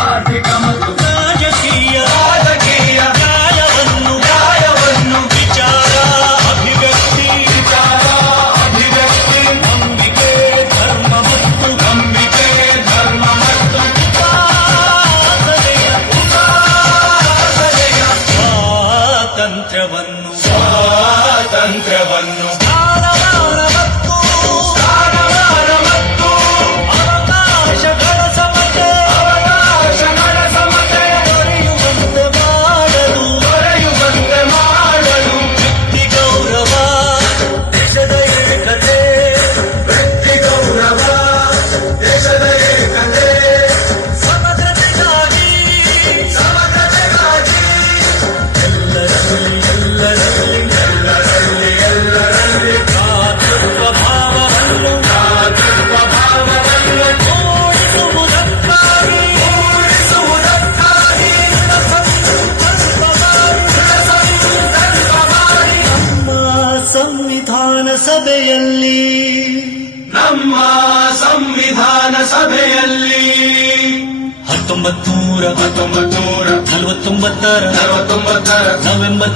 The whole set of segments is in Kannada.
ಆರ್ಥಿಕ ಮತ್ತು ರಾಜಕೀಯ ನ್ಯಾಯವನ್ನು ವಿಚಾರ ಅಭಿವ್ಯಕ್ತಿ ನಂಬಿಕೆ ಧರ್ಮ ಮತ್ತು ಉಪಾಸನೆಯ ಸ್ವಾತಂತ್ರ್ಯವನ್ನು ಸ್ವಾತಂತ್ರ್ಯವನ್ನು ಸ್ಥಾನಮಾನ ಮತ್ತು ಅವಕಾಶಗಳ ಸಮತೆ ದೊರೆಯುವಂತೆ ಮಾಡಲು ವ್ಯಕ್ತಿ ಗೌರವ ದೇಶದ ಏಕತೆ ದೇಶದ ಏಕತೆ ಸಮಗ್ರತೆಗಾಗಿ ಎಲ್ಲರಲ್ಲಿ ಭ್ರಾತೃತ್ವ ಭಾವವನ್ನು ಮೂಡಿಸುವುದಕ್ಕಾಗಿ ನಮ್ಮ ಸಂವಿಧಾನ ಸಭೆಯಲ್ಲಿ 1949 ನವೆಂಬರ್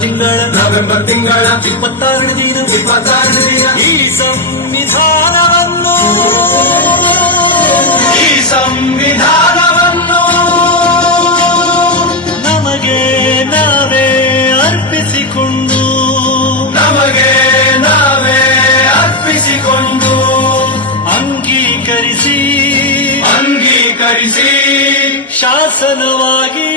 ತಿಂಗಳ 26ನೇ ದಿನ ಈ ಸಂವಿಧಾನವನ್ನು ನಮಗೆ ನಾವೇ ಅರ್ಪಿಸಿಕೊಂಡು ಅಂಗೀಕರಿಸಿ ಶಾಸನವಾಗಿ